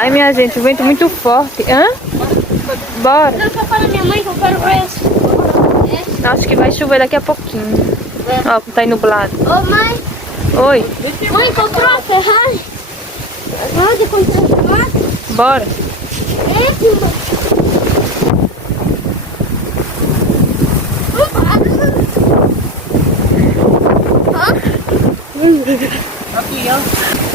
Ai, minha gente, o vento muito forte. Hã? Bora. Eu só falo minha mãe que eu quero ver esse. Acho que vai chover daqui a pouquinho. Ó, tá aí nublado. Ô, mãe. Oi, Mãe, comprou a Ferrari? Pode comprar a Ferrari? bora. Esse, mãe. Aqui, ó.